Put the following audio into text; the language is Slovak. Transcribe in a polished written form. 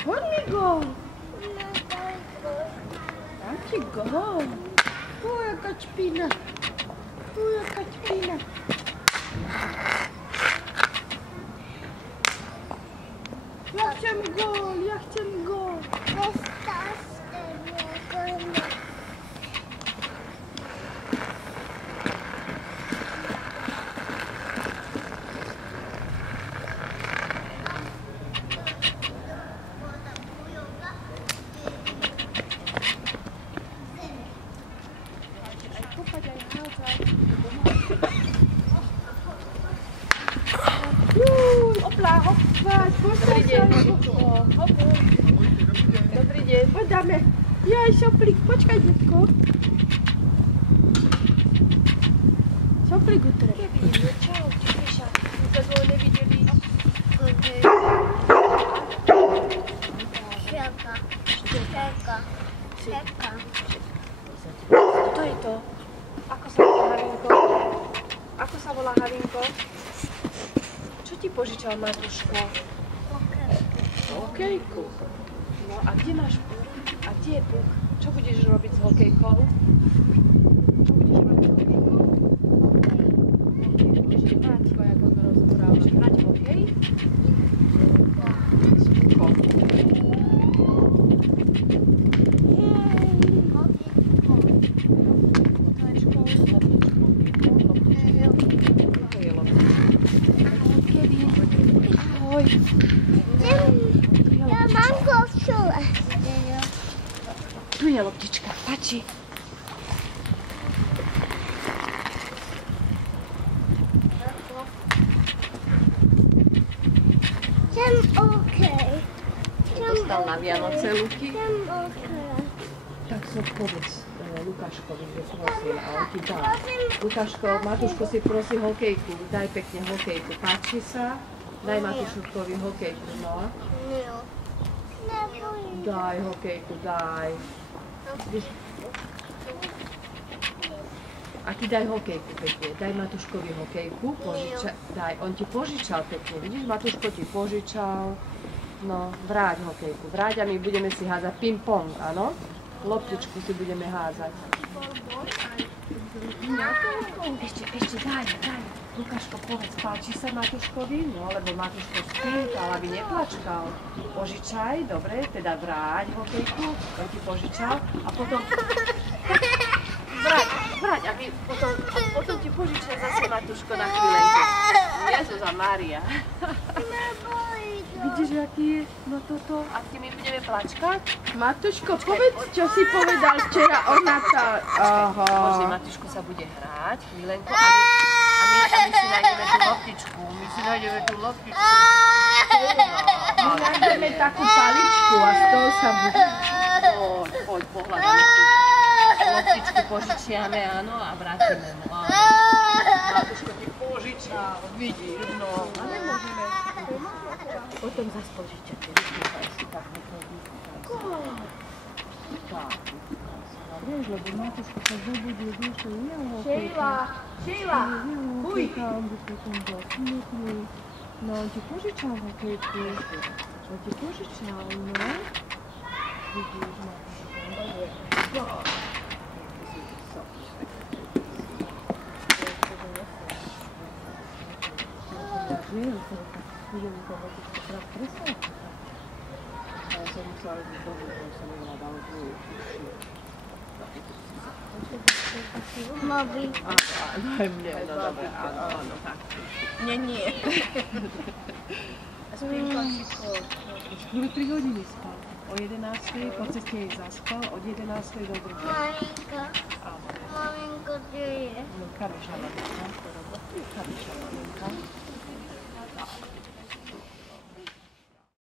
Hodný gól. Aký gól. Jaká špína. Jaká špína. Ja chcem gól, ja chcem gól. Opla, hopla, Dobrý deň. Dobrý deň. Poď dáme. Jaj, šoplík, počkaj, detko. Šoplík utrebe. Čau, Češa. My sa dlho nevideli. Šerka. Kto je to? Ako sa volá Halinko? Ako sa volá Halinko? Čo ti požičal Matúško? Hokejku. No a kde máš puk? A kde je puk? Čo budeš robiť s hokejkou? Čo budeš robiť s hokejkou? Budeš hrať, ako on rozprával. Budeš hrať hokej? Ahoj. Ja mám košule. Tu je loptička, páči. Som OK. Dostal na Vianoce Luky. Som OK. Tak som povedz Lukáškovi, že prosím, a on ti dá. Lukáško, Matúško si prosí hokejku, daj pekne hokejku, páči sa? Daj Matúškovi hokejku, no. Nebojím. Daj hokejku, daj. A ty daj hokejku pekne, daj Matúškovi hokejku, daj, on ti požičal pekne, vidíš, Matúško ti požičal. No, vráť hokejku, vráť a my budeme si házať ping-pong, áno? Loptičku si budeme házať. Ešte, daj. Lukáško, povedz, páči sa Matúškovi? No, lebo Matúško spí, ale aby neplačkal. Požičaj, dobre, teda vráť hokejku, on ti požičal a potom... Vráť, aby potom ti požičal zase Matúško na chvíľenku. Jezus a Mária. Nebojím. Vidíš, aký je? No toto. A ty my budeme plačkať? Matúško, povedz, čo si povedal včera o Natále. Aha. Možno Matúško sa bude hrať chvíľenku a my si nájdeme tú loptičku. My nájdeme takú paličku a z toho sa bude... Poď, pohľadáme si. Loptičku požičiame, áno, a vrátime mu. Matúško ti požičal, vidíš, no. A nemôžeme. Potom zase požičate, vyskúšaj si tak nechodí. Tak, vieš, lebo Matúško sa zobudí, vieš, to je jeho hokejka. Sheila, huj. On by potom bol smutný. No, on ti požičal hokejku. On ti požičal, no. Vidíš, Matúško. Nie, budem to robiť potrať presne. Ale som musela robiť dobu, lebo som nevládala dvoju. Moby. Daj mne, no dobre, áno, tak. Nie. A spím klasičko. Skôr 3 hodiny spal. O 11:00 po ceste jej zaspal, od 11:00 do 2:00. Maminko, kde je? No, kam išla maminka? Kam išla maminka?